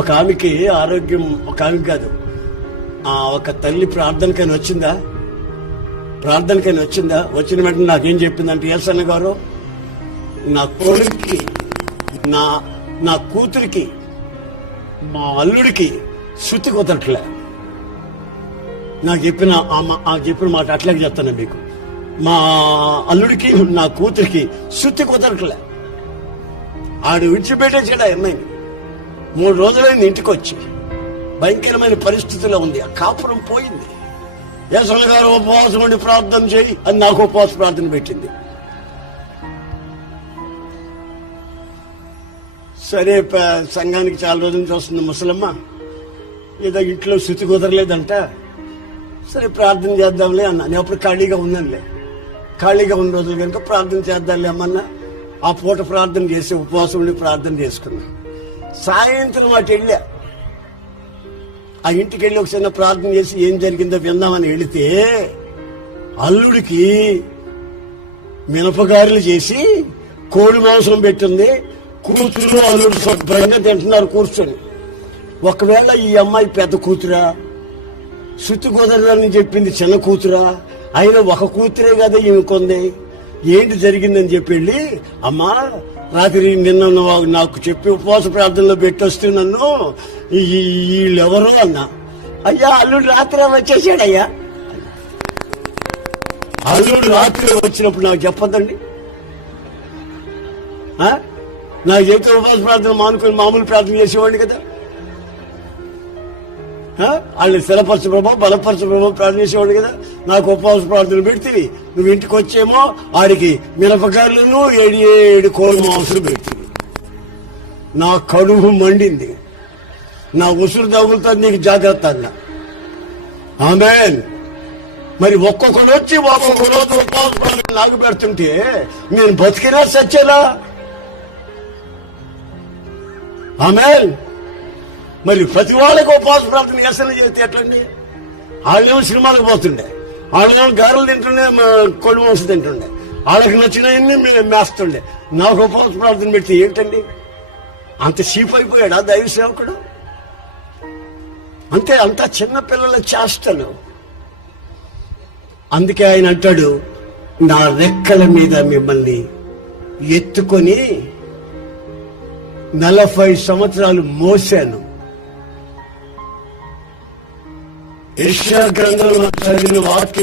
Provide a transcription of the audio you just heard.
ఒక ఆమెకి ఆరోగ్యం, ఒక ఆమెకి కాదు, ఒక తల్లి ప్రార్థనకైనా వచ్చిందా? వచ్చిన వెంటనే నాకేం చెప్పిందంటే, ఎల్సన్న గారు, నా కొడుక్కి, నా కూతురికి, మా అల్లుడికి శృతి కుదరట్లే. నాకు చెప్పిన మాట అట్లాగే చెప్తాను మీకు. మా అల్లుడికి, నా కూతురికి శృతి కుదరట్లే. ఆడు విడిచిపెట్టేసాడు ఆ అమ్మాయిని. 3 రోజులైంది ఇంటికి వచ్చి. భయంకరమైన పరిస్థితిలో ఉంది. ఆ కాపురం పోయింది. యేసన్న గారు ఉపవాసం ఉండి ప్రార్థన చేయి అని నాకు ఉపవాస ప్రార్థన పెట్టింది. సరే, సంఘానికి చాలా రోజుల నుంచి వస్తుంది ముసలమ్మ, ఏదో ఇంట్లో శృతి కుదరలేదంట. సరే ప్రార్థన చేద్దాంలే అన్నా. నేను అప్పుడు ఖాళీగా ఉన్నానులే. ఖాళీగా ఉన్న రోజులు కనుక ప్రార్థన చేద్దాంలే అమ్మన్నా. ఆ పూట ప్రార్థన చేసి ఉపవాసం ఉండి ప్రార్థన చేసుకున్నా. సాయంత్రం అటు వెళ్ళా. ఆ ఇంటికి వెళ్ళి ఒక చిన్న ప్రార్థన చేసి ఏం జరిగిందో విందామని వెళితే, అల్లుడికి మినపగారెలు చేసి కోడి మాంసం పెట్టింది. కూతురు అల్లుడు శుభ్రంగా తింటున్నారు కూర్చొని. ఒకవేళ ఈ అమ్మాయి పెద్ద కూతురా, శృతి కుదరదని చెప్పింది చిన్న కూతురా, అయినా ఒక కూతురే కదా ఈమెకుంది, ఏంటి జరిగిందని చెప్పి వెళ్ళి, అమ్మా రాత్రి నిన్న నాకు చెప్పి ఉపవాస ప్రార్థనలో పెట్టొస్తే నన్ను వీళ్ళెవరో అన్నా. అయ్యా అల్లుడు రాత్రి వచ్చేసాడయ్యా. అల్లుడు రాత్రి వచ్చినప్పుడు నాకు చెప్పొద్దండి. నాకు చెప్తే ఉపవాస ప్రార్థన మానుకొని మామూలు ప్రార్థన చేసేవాడిని కదా. వాళ్ళని స్థిరపరచ ప్రభావ, బలపరచ ప్రభావ ప్రార్థన చేసేవాడు కదా. నాకు ఉపవాస ప్రార్థన పెడితే నువ్వు ఇంటికి వచ్చేమో ఆడికి మినపకాయలను 7 కోడి మాంసం పెడుతుంది. నా కడుపు మండింది. నా ఉసురు తగులుతుంది, నీకు జాగ్రత్త అన్న. ఆమేన్. మరి ఒక్కొక్కడు వచ్చి ఒక్కొక్క రోజు ఉపవాస ప్రార్థన నాకు పెడుతుంటే నేను బతికినా సచ్చేలా? ఆమేన్. మరి ప్రతి వాళ్ళకి ఉపవాస ప్రార్థన చేస్తేనే చేస్తే ఎట్లండి? వాళ్ళేమో సినిమాలకు పోతుండే, వాళ్ళేమో గారెలు తింటుండే, కోడి మాంసం తింటుండే, వాళ్ళకి నచ్చినవన్నీ మేస్తుండే. నాకు ఉపవాస ప్రార్థన పెడితే ఏంటండి? అంత చీప్ అయిపోయాడా దైవ సేవకుడు? అంతే, అంతా చిన్నపిల్లల చేష్టలు. అందుకే ఆయన అంటాడు, నా రెక్కల మీద మిమ్మల్ని ఎత్తుకొని 40 సంవత్సరాలు మోసాను. యెషయా గ్రంథంలో చదివిన వాక్యం